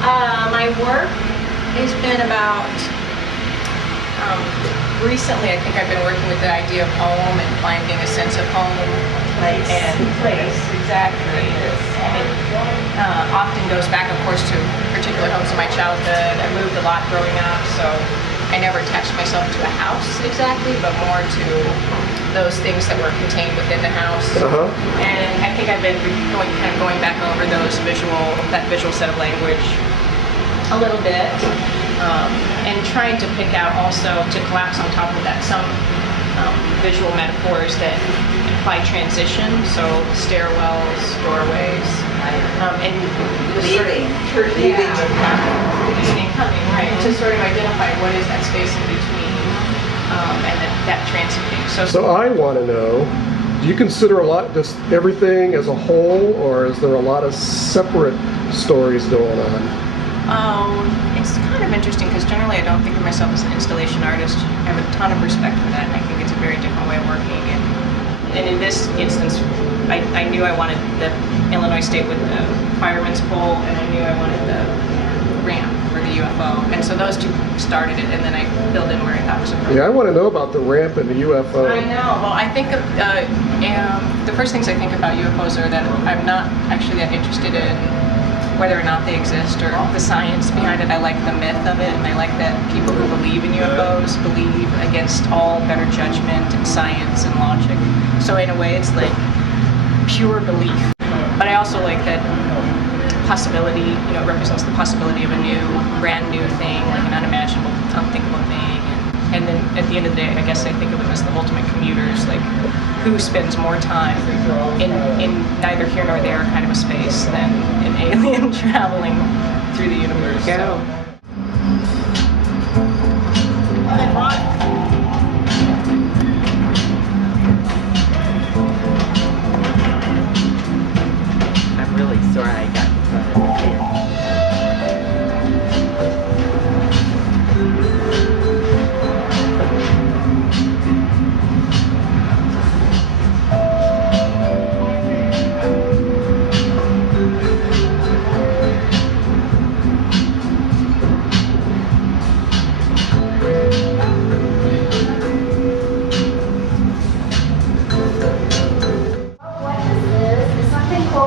My work has been about, recently I think I've been working with the idea of home and finding a sense of home. Place, exactly. And it often goes back, of course, to particular homes in my childhood. I moved a lot growing up, so I never attached myself to a house exactly, but more to those things that were contained within the house. And I think I've been going back over that visual set of language a little bit, and trying to pick out also, to collapse on top of that, some visual metaphors that imply transition, so stairwells, doorways, and leaving and coming, right, to sort of identify what is that space in between, and that transiting. So I want to know, do you consider just everything as a whole, or is there a lot of separate stories going on? It's kind of interesting because generally I don't think of myself as an installation artist. I have a ton of respect for that, and I think it's a very different way of working. And in this instance, I knew I wanted the Illinois State with the fireman's pole, and I knew I wanted the ramp for the UFO. And so those two started it, and then I filled in where I thought was appropriate. Yeah, I want to know about the ramp and the UFO. I know. Well, I think of, the first things I think about UFOs are that I'm not actually that interested in whether or not they exist or the science behind it. I like the myth of it, and I like that people who believe in UFOs believe against all better judgment and science and logic. So in a way, it's like pure belief. But I also like that possibility, it represents the possibility of a new, brand new thing, like an unimaginable, unthinkable thing. And then at the end of the day, I guess I think of them as the ultimate commuters, like who spends more time in neither here nor there kind of a space than an alien traveling through the universe. So. I'm really sorry I got in front of the kid.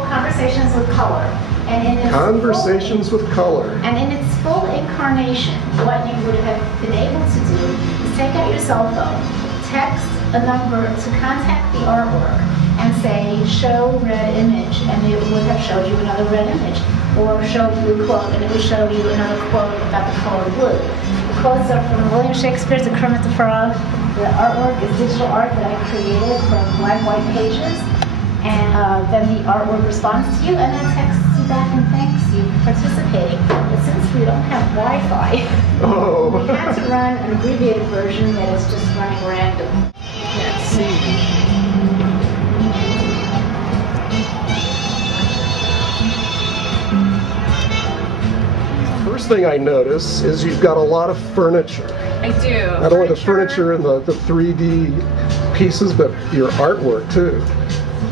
Conversations with Color. Conversations with Color. And in its full incarnation, what you would have been able to do is take out your cell phone, text a number to contact the artwork, and say, show red image, and it would have showed you another red image. Or show you a quote, and it would show you another quote about the color blue. The quotes are from William Shakespeare's The Kermit the Frog. The artwork is digital art that I created from blank white pages. And then the artwork responds to you and then texts you back and thanks you for participating. But since we don't have Wi-Fi, we had to run an abbreviated version that is just running random. Let's see. First thing I notice is you've got a lot of furniture. I do. Not only the furniture and the 3D pieces, but your artwork too.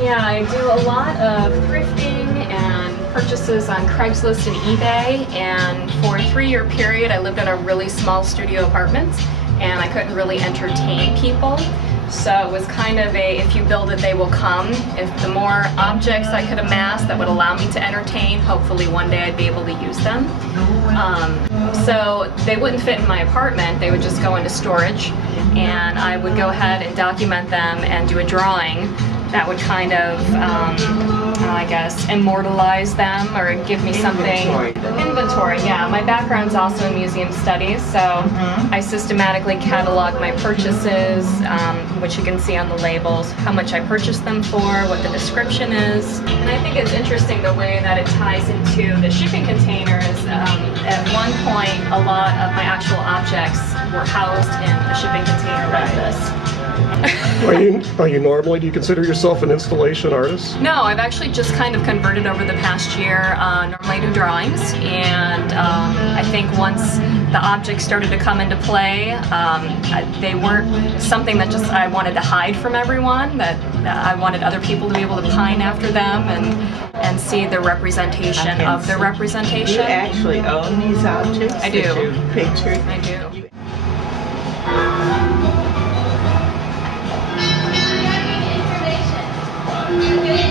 Yeah, I do a lot of thrifting and purchases on Craigslist and eBay, and for a 3-year period I lived in a really small studio apartment and I couldn't really entertain people. So it was kind of a, if you build it they will come. If the more objects I could amass that would allow me to entertain, hopefully one day I'd be able to use them. So they wouldn't fit in my apartment, they would just go into storage, and I would go ahead and document them and do a drawing that would kind of, I guess, immortalize them or give me something. Inventory, yeah. My background's also in museum studies, so I systematically catalog my purchases, which you can see on the labels, how much I purchased them for, what the description is. And I think it's interesting the way that it ties into the shipping containers. At one point, a lot of my actual objects were housed in a shipping container like this. Are you normally, do you consider yourself an installation artist? No, I've actually just kind of converted over the past year. Normally I do drawings, and I think once the objects started to come into play, they weren't something that just I wanted to hide from everyone, that I wanted other people to be able to pine after them, and see the representation I can of the see. representation. You actually own these objects? I do. That you pictured? I do. Information.